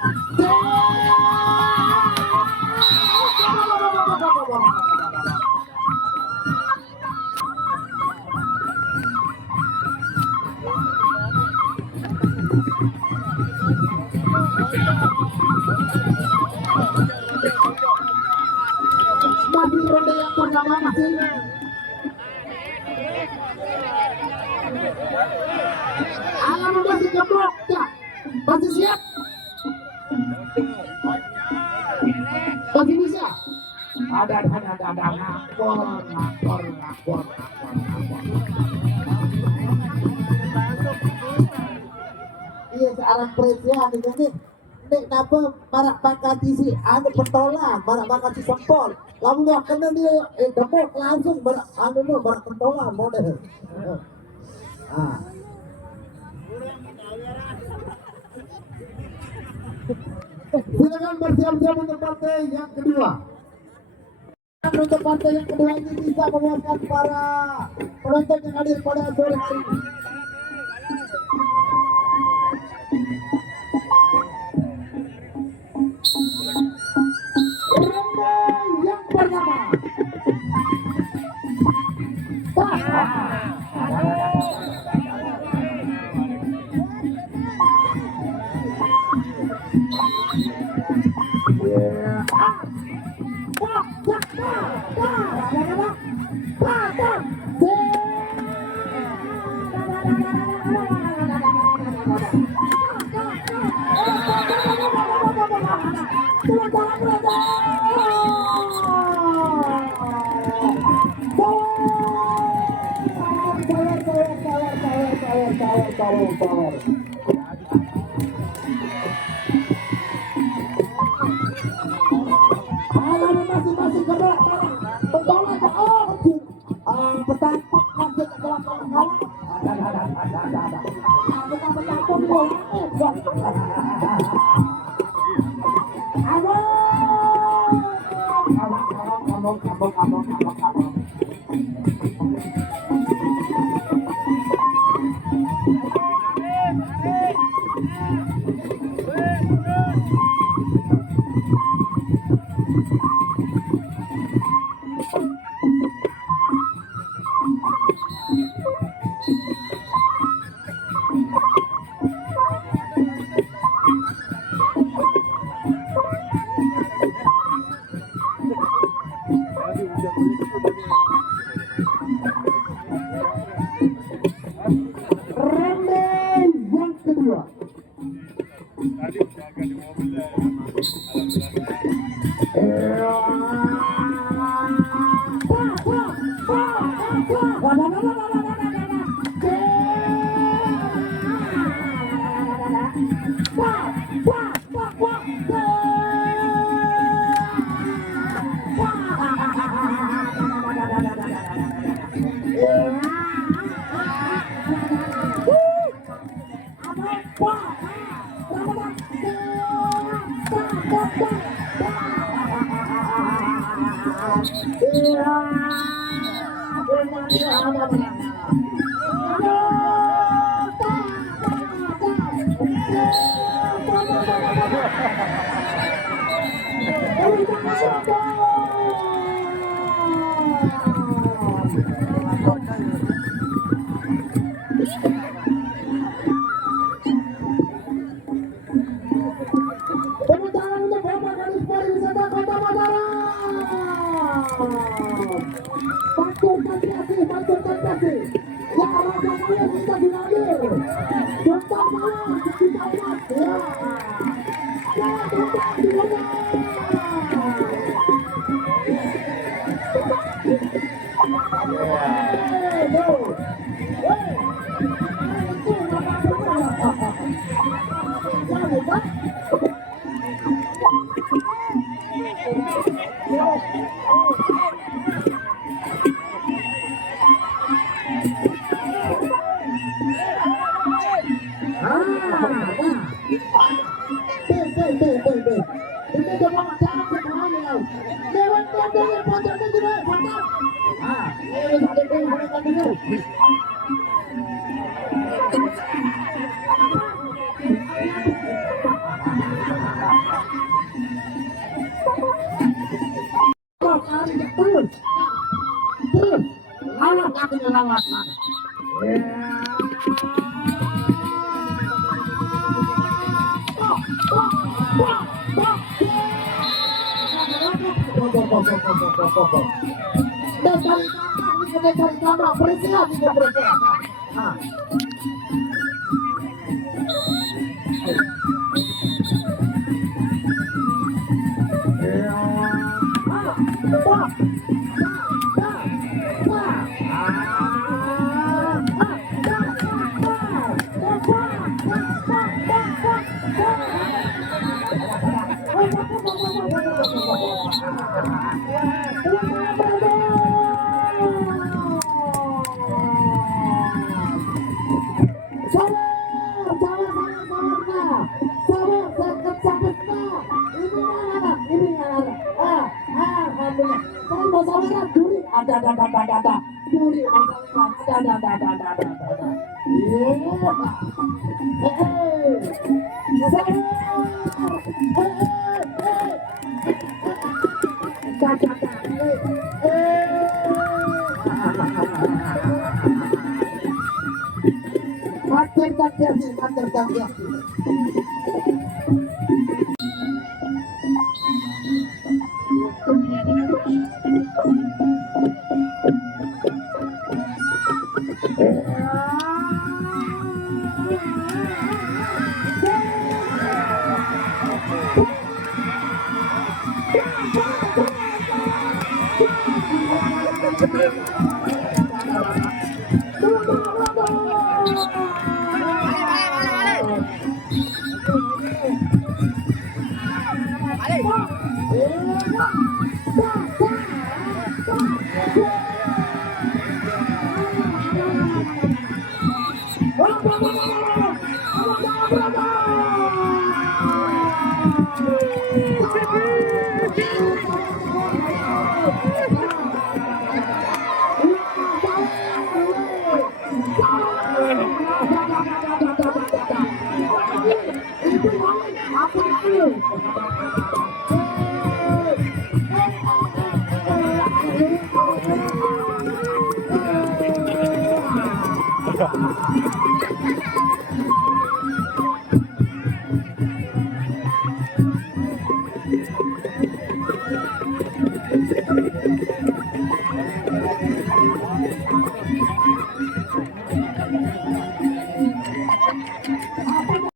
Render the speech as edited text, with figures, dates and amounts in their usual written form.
Masih ronde yang pertama masih alam masih geblok ya, masih siap, masih bisa. Ada ngakor. Iya seorang presiden ini nek napa marak bakati si anu pentolan marak bakati sempol lalu dah kena dia demok langsung marak anu no marak pentolan model silakan bersiap-siap untuk partai yang kedua. Untuk partai yang kedua ini bisa memuaskan para penonton yang hadir pada sore hari ini. Yang pertama power. Masih gerak bertolak petangkap masuk ke belakang kalah bukan petangkap bola kawasan. Dari gambar, presiden juga presiden. Nah. Ada juri ada. Mater.